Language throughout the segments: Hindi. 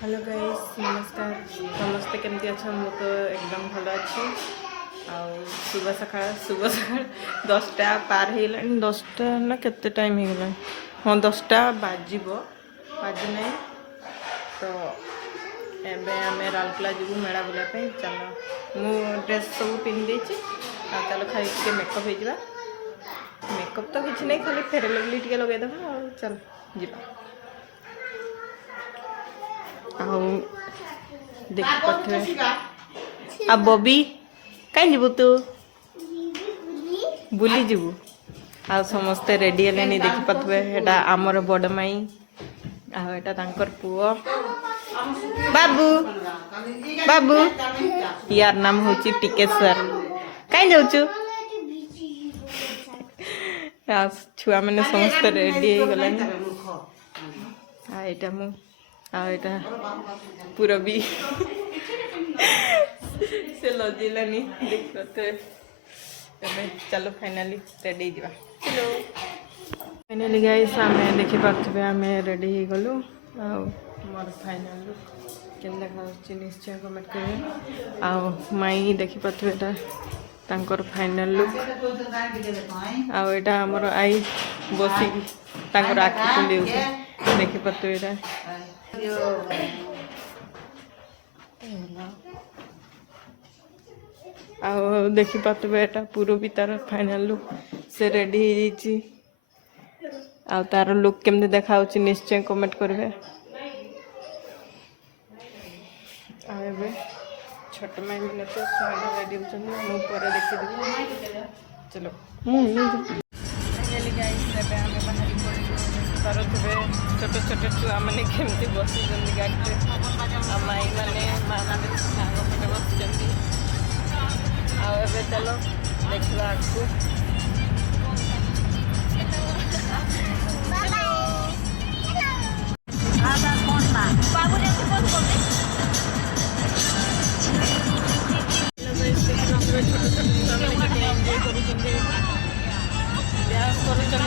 हेलो गाइस नमस्कार समस्ते केमती अच्छा मु तो एकदम भल अच्छी शुभ सकाल 10टा पार हो गला 10टा ना केते टाइम हो गला हाँ 10टा बाजी नहीं तो एबे आम राउरकेला जीवु मेला बुलापी चलो मु ड्रेस सब पिंधि चलो खाली मेकअप हो मेकअप तो किसी नहीं खाली फेयर लवली टे लगेदेवा चल जा देखिए बबी कहीं जीवु तू बुली जीवु आ समस्ते रेडी है देखी पारे एटा आमर बड़ माई आटा तांकर पुओ बाबू बाबू यार नाम हूँ टिकेश्वर कहीं जाऊँ छुआ मैंने समस्ते रेडी हो गला आईटा मु आईटा पूरबी से लजेलानी देख पाते चलो फाइनाली रेडी जा चलो फाइनाली गाइस आम देखी पार्थे आम रेडी हो गलु मोर फाइनाल केन देखा निश्चय कमेंट करेंगे आई देखी पार्थे तांकर फाइनल लुक आटा आमर आई बसिकी तांकर आखि कुंडे देखी पार्थे देखी पार्थे एटा पूरबी तार फाइनल लुक से रेडी हो तार लुक केमती देखा निश्चय कमेंट करेंगे छोट माई मैंने तो रेडी होती मुझे देखी चलो छोट छोट छुआ मैंने केमती बस गाड़ी माई मैंने माँ मैंने पटे बस चलो देखा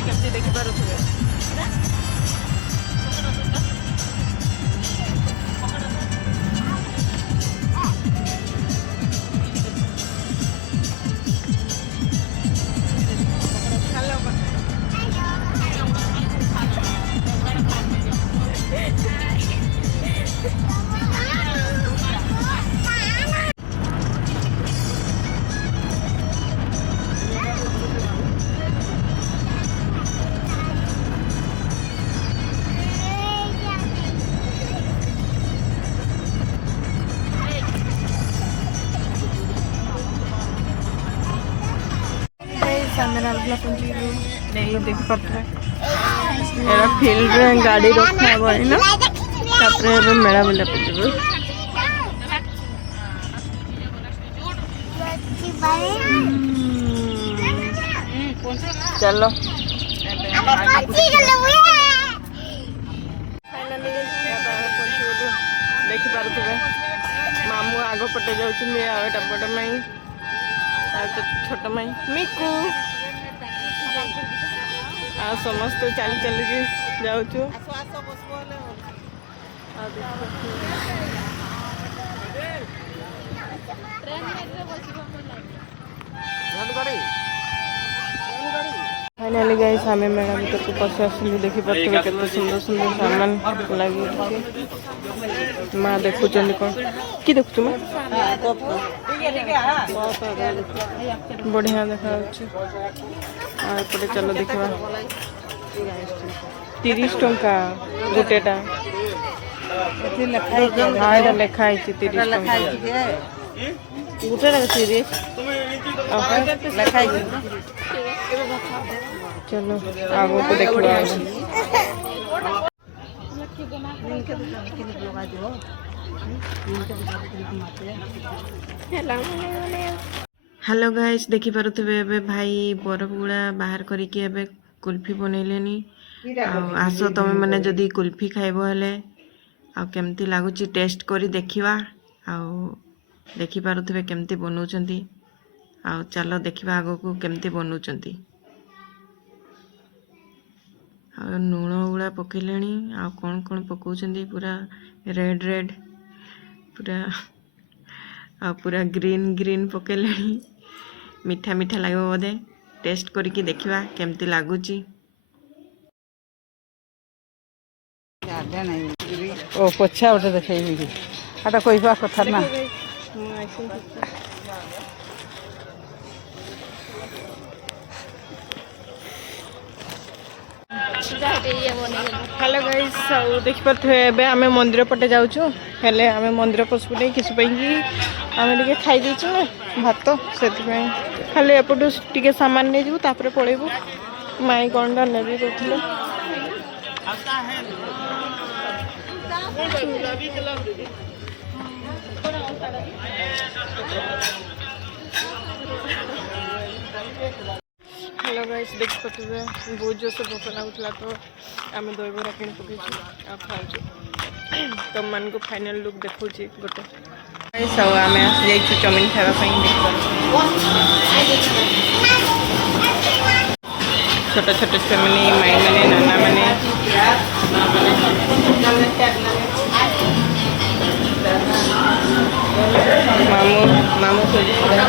आगू देखी पारे नहीं देख पारे फील्ड रे गाड़ी रखा है ना मेला बुला पे चलो देखी पारे मामू आग पटे जाटा बड़ माई छोट माई मिकू समस्त चली चलिए जाऊँ फाइनाली गाइस आम मेला भर को पशि आसलु देखी पारे केते सुंदर सुंदर सामान लगी माँ देखुं कौन कि देखु माँ बढ़िया देखा एपटे चलो देखा 30 टंका गोटेटा हाँ यहाँ लिखाई 30 टंका गोटे 30 चलो आगो को देखा हेलो गाइस देखी पारे भाई बरफगुड़ा बाहर करके कुल्फी बनैले आस तुम मैंने जदि कुल्फी खाइब हेले केमती लगुच टेस्ट करी देखिवा देखी पारे केमती बनाउछंती चलो देखिवा आगो को केमती बनाउछंती लुण गुड़ा पकईले आ कौन कौन पकाउछन्ती पूरा रेड रेड पूरा आ पूरा ग्रीन ग्रीन पकईले मीठा मीठा लगे बोधे टेस्ट करके देखिबा केमती लागुची। ओ पोछा उठे देखी कि आता कहवा कथा ना हेलो गाइस सब देखि पारे एबे आमे मंदिर पटे जाउछु हेले आमे मंदिर पसु नहीं किस पई कि आमे टिके खाई दिछु ना भात सेति पई खाली एपटु टिके सामान नै जु तापरे पळेबु माई कोनडा नेबी कहथिले। हेलो गाइस देख सकते बहुत जोर से भोक लगुला तो आम दहीबरा कि पकई खाऊ तुम मान को फाइनल लुक देखा गोटे सब आम आसी चाउमिन खावाई छोट छोट छुआ मैंने माई मैंने नाना मैंने मामू मामू ठंडा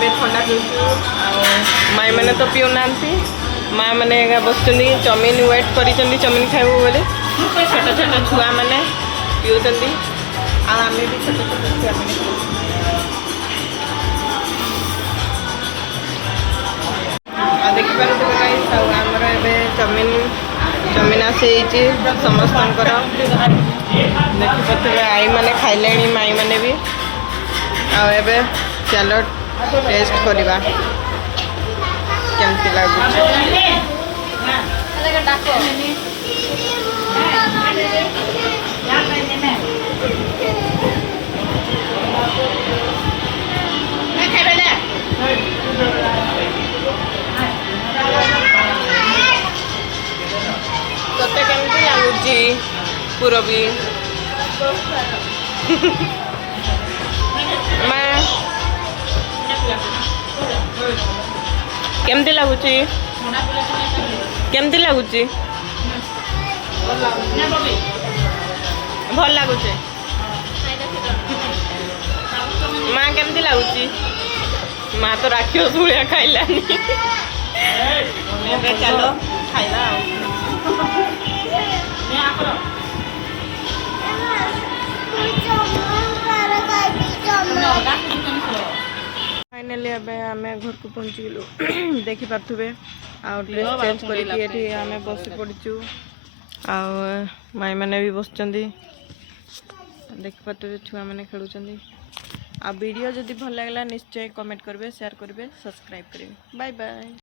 पीछू माई मैंने तो पीऊ ना माँ मैंने बस चाउमिन वेट कर चाउमिन खाइबू बोले छोट छोट छुआ मैंने पीऊँ आम भी छोट छोट छुआ मैंने देखिपारे आमर ए चाउमिन चाउमिन आसी समस्त देखिपे आई मैंने खाइले माई मैंने भी आबे चलो टेस्ट करवा केमती लगुच तोते केमती लगुच पूरबी केमती लगुच केमती लगुच भल लगुच माँ केमती लगुच माँ तो राक्षस भाया खाइलानी चलो खाइला फाइनली अब आम घर को पहुँची गलु देखी पारे ड्रेस चेंज करके आम बस पड़चु माई मैंने भी बस देखी पारे छुआ मैंने खेलुं आ वीडियो जदि भल लगा निश्चय कमेंट करेंगे शेयर करेंगे सब्सक्राइब करेंगे बाय बाय।